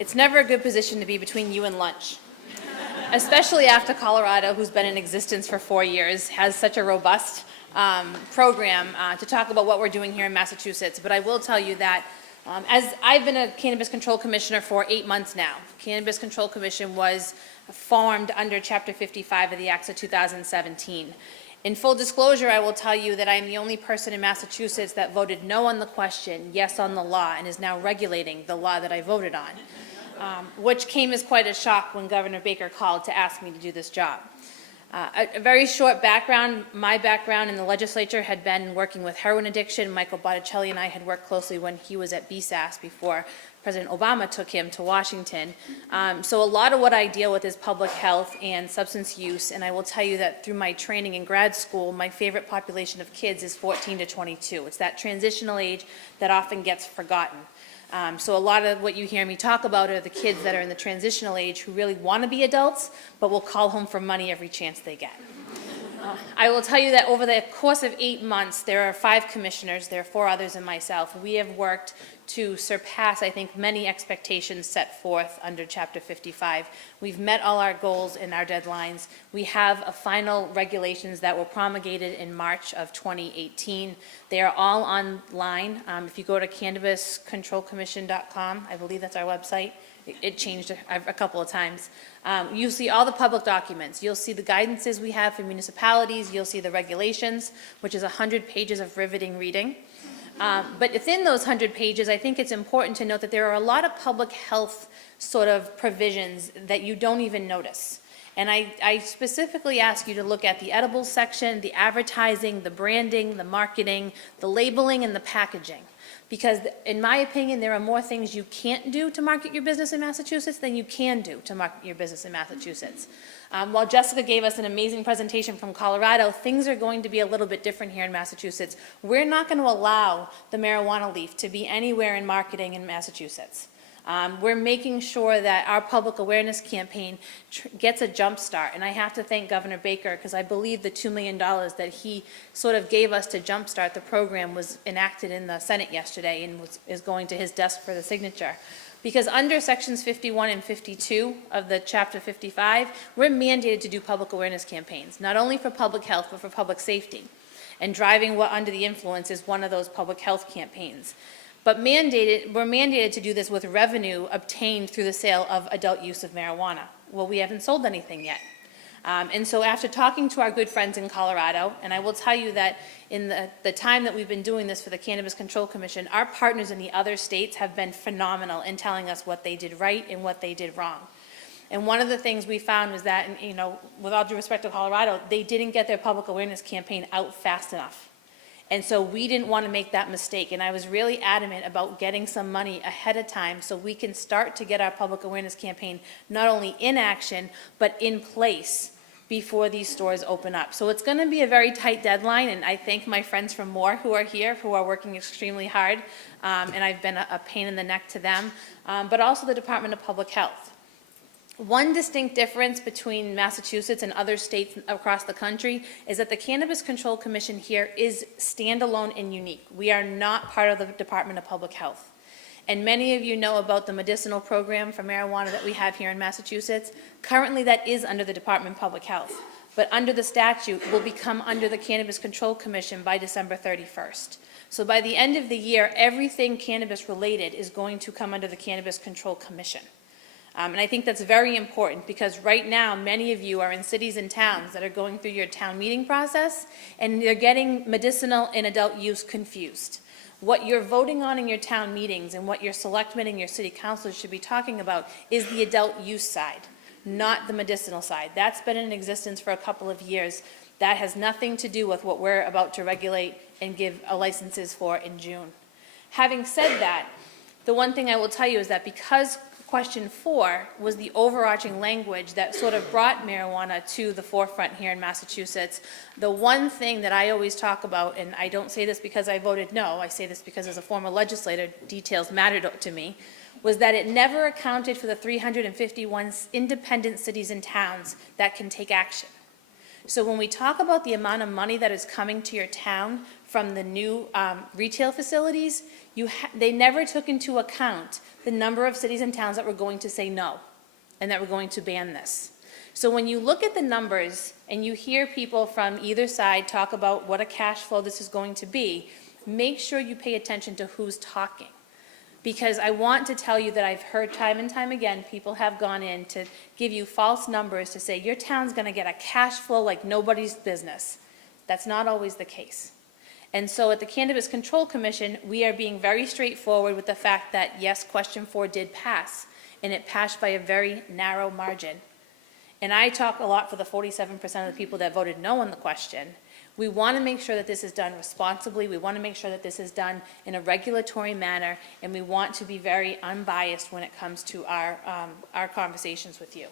It's never a good position to be between you and lunch, especially after Colorado, who's been in existence for 4 years, has such a robust program to talk about what we're doing here in Massachusetts. But I will tell you that as I've been a Cannabis Control Commissioner for 8 months now, Cannabis Control Commission was formed under Chapter 55 of the Acts of 2017. In full disclosure, I will tell you that I am the only person in Massachusetts that voted no on the question, yes on the law, and is now regulating the law that I voted on, which came as quite a shock when Governor Baker called to ask me to do this job. A very short background, my background in the legislature had been working with heroin addiction. Michael Botticelli and I had worked closely when he was at BSAS before President Obama took him to Washington. So a lot of what I deal with is public health and substance use, and I will tell you that through my training in grad school, my favorite population of kids is 14 to 22. It's that transitional age that often gets forgotten. So a lot of what you hear me talk about are the kids that are in the transitional age who really want to be adults, but will call home for money every chance they get. I will tell you that over the course of 8 months, there are 5 commissioners, there are 4 others and myself. We have worked to surpass, I think, many expectations set forth under Chapter 55. We've met all our goals and our deadlines. We have a final regulations that were promulgated in March of 2018. They are all online. If you go to cannabiscontrolcommission.com, I believe that's our website. It changed a couple of times. You'll see all the public documents. You'll see the guidances we have for municipalities. You'll see the regulations, which is 100 pages of riveting reading. But within those 100 pages, I think it's important to note that there are a lot of public health sort of provisions that you don't even notice. And I specifically ask you to look at the edibles section, the advertising, the branding, the marketing, the labeling, and the packaging. Because in my opinion, there are more things you can't do to market your business in Massachusetts than you can do to market your business in Massachusetts. While Jessica gave us an amazing presentation from Colorado, things are going to be a little bit different here in Massachusetts. We're not going to allow the marijuana leaf to be anywhere in marketing in Massachusetts. We're making sure that our public awareness campaign gets a jump start. And I have to thank Governor Baker, because I believe the $2 million that he sort of gave us to jumpstart the program was enacted in the Senate yesterday and is going to his desk for the signature. Because under sections 51 and 52 of the Chapter 55, we're mandated to do public awareness campaigns, not only for public health, but for public safety. And driving what under the influence is one of those public health campaigns. But we're mandated to do this with revenue obtained through the sale of adult use of marijuana. Well, we haven't sold anything yet. And so after talking to our good friends in Colorado, and I will tell you that in the time that we've been doing this for the Cannabis Control Commission, our partners in the other states have been phenomenal in telling us what they did right and what they did wrong. And one of the things we found was that, you know, with all due respect to Colorado, they didn't get their public awareness campaign out fast enough. And so we didn't want to make that mistake. And I was really adamant about getting some money ahead of time so we can start to get our public awareness campaign not only in action, but in place before these stores open up. So it's going to be a very tight deadline. And I thank my friends from Moore who are here, who are working extremely hard. And I've been a pain in the neck to them, but also the Department of Public Health. One distinct difference between Massachusetts and other states across the country is that the Cannabis Control Commission here is standalone and unique. We are not part of the Department of Public Health. And many of you know about the medicinal program for marijuana that we have here in Massachusetts. Currently, that is under the Department of Public Health. But under the statute, will become under the Cannabis Control Commission by December 31st. So by the end of the year, everything cannabis related is going to come under the Cannabis Control Commission. And I think that's very important because right now, many of you are in cities and towns that are going through your town meeting process and they're getting medicinal and adult use confused. What you're voting on in your town meetings and what your selectmen and your city councilors should be talking about is the adult use side, not the medicinal side. That's been in existence for a couple of years. That has nothing to do with what we're about to regulate and give licenses for in June. Having said that, the one thing I will tell you is that because Question 4 was the overarching language that sort of brought marijuana to the forefront here in Massachusetts. The one thing that I always talk about, and I don't say this because I voted no, I say this because as a former legislator, details mattered to me, was that it never accounted for the 351 independent cities and towns that can take action. So when we talk about the amount of money that is coming to your town from the new retail facilities, they never took into account the number of cities and towns that were going to say no and that were going to ban this. So when you look at the numbers and you hear people from either side talk about what a cash flow this is going to be, make sure you pay attention to who's talking. Because I want to tell you that I've heard time and time again, people have gone in to give you false numbers to say your town's going to get a cash flow like nobody's business. That's not always the case. And so at the Cannabis Control Commission, we are being very straightforward with the fact that, yes, question 4 did pass, and it passed by a very narrow margin. And I talk a lot for the 47% of the people that voted no on the question. We want to make sure that this is done responsibly. We want to make sure that this is done in a regulatory manner, and we want to be very unbiased when it comes to our conversations with you.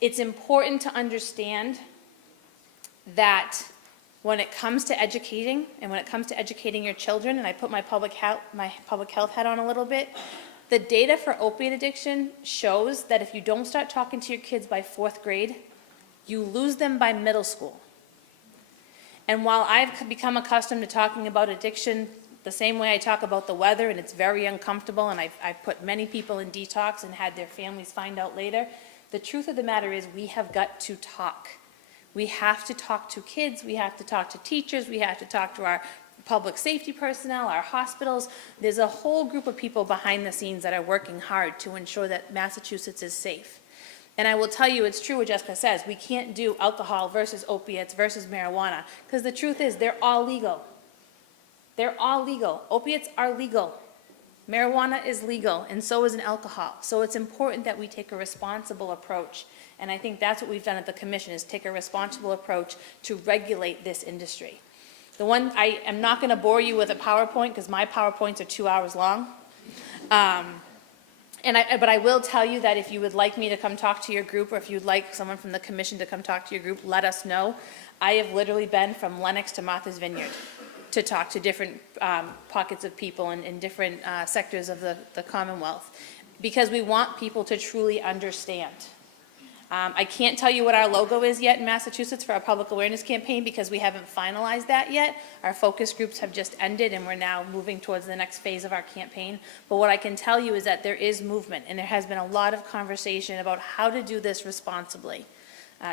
It's important to understand that when it comes to educating, and when it comes to educating your children, and I put my public health hat on a little bit, the data for opiate addiction shows that if you don't start talking to your kids by 4th grade, you lose them by middle school. And while I've become accustomed to talking about addiction the same way I talk about the weather, and it's very uncomfortable, and I've put many people in detox and had their families find out later, the truth of the matter is we have got to talk. We have to talk to kids, we have to talk to teachers, we have to talk to our public safety personnel, our hospitals. There's a whole group of people behind the scenes that are working hard to ensure that Massachusetts is safe. And I will tell you, it's true what Jessica says, we can't do alcohol versus opiates versus marijuana, because the truth is they're all legal. They're all legal. Opiates are legal. Marijuana is legal, and so is an alcohol. So it's important that we take a responsible approach. And I think that's what we've done at the commission, is take a responsible approach to regulate this industry. The one, I am not going to bore you with a PowerPoint, because my PowerPoints are 2 hours long. But I will tell you that if you would like me to come talk to your group, or if you'd like someone from the commission to come talk to your group, let us know. I have literally been from Lenox to Martha's Vineyard to talk to different pockets of people in different sectors of the Commonwealth, because we want people to truly understand. I can't tell you what our logo is yet in Massachusetts for our public awareness campaign, because we haven't finalized that yet. Our focus groups have just ended, and we're now moving towards the next phase of our campaign. But what I can tell you is that there is movement, and there has been a lot of conversation about how to do this responsibly.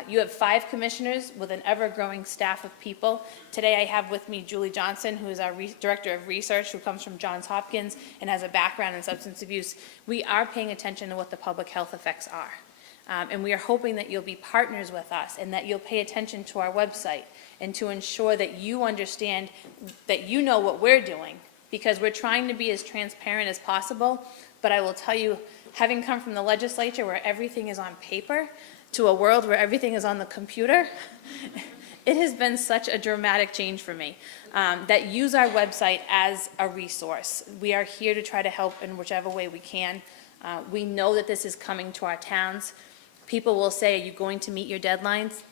You have 5 commissioners with an ever-growing staff of people. Today I have with me Julie Johnson, who is our Director of Research, who comes from Johns Hopkins and has a background in substance abuse. We are paying attention to what the public health effects are. And we are hoping that you'll be partners with us, and that you'll pay attention to our website, and to ensure that you understand, that you know what we're doing, because we're trying to be as transparent as possible. But I will tell you, having come from the legislature where everything is on paper to a world where everything is on the computer, it has been such a dramatic change for me. That use our website as a resource. We are here to try to help in whichever way we can. We know that this is coming to our towns. People will say, are you going to meet your deadlines?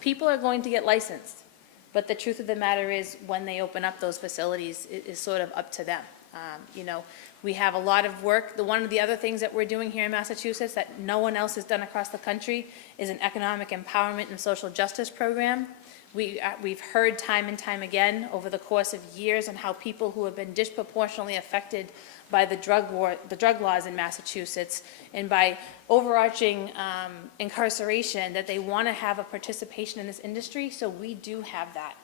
People are going to get licensed. But the truth of the matter is, when they open up those facilities, it is sort of up to them. We have a lot of work. One of the other things that we're doing here in Massachusetts that no one else has done across the country is an economic empowerment and social justice program. We've heard time and time again over the course of years on how people who have been disproportionately affected by the drug laws in Massachusetts, and by overarching incarceration, that they want to have a participation in this industry. So we do have that.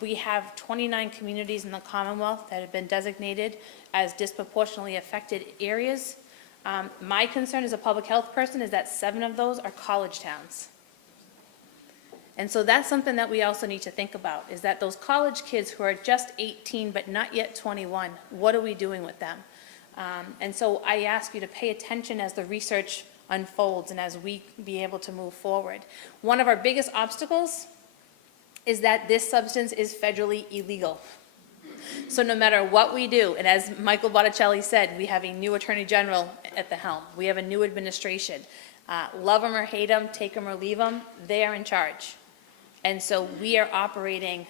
We have 29 communities in the Commonwealth that have been designated as disproportionately affected areas. My concern as a public health person is that 7 of those are college towns. And so that's something that we also need to think about, is that those college kids who are just 18 but not yet 21, what are we doing with them? And so I ask you to pay attention as the research unfolds and as we be able to move forward. One of our biggest obstacles is that this substance is federally illegal. So no matter what we do, and as Michael Botticelli said, we have a new Attorney General at the helm. We have a new administration. Love them or hate them, take them or leave them, they are in charge. And so we are operating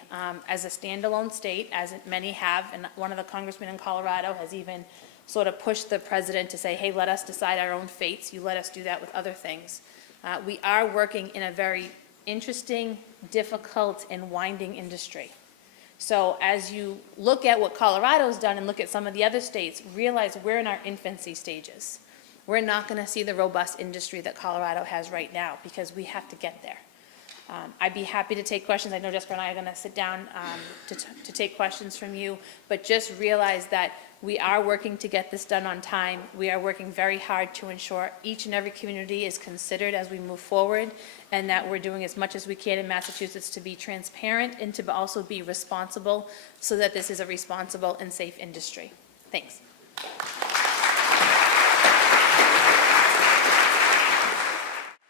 as a standalone state, as many have, and one of the congressmen in Colorado has even sort of pushed the president to say, hey, let us decide our own fates. You let us do that with other things. We are working in a very interesting, difficult, and winding industry. So as you look at what Colorado's done and look at some of the other states, realize we're in our infancy stages. We're not going to see the robust industry that Colorado has right now because we have to get there. I'd be happy to take questions. I know Jessica and I are going to sit down to take questions from you, but just realize that we are working to get this done on time. We are working very hard to ensure each and every community is considered as we move forward, and that we're doing as much as we can in Massachusetts to be transparent and to also be responsible so that this is a responsible and safe industry. Thanks.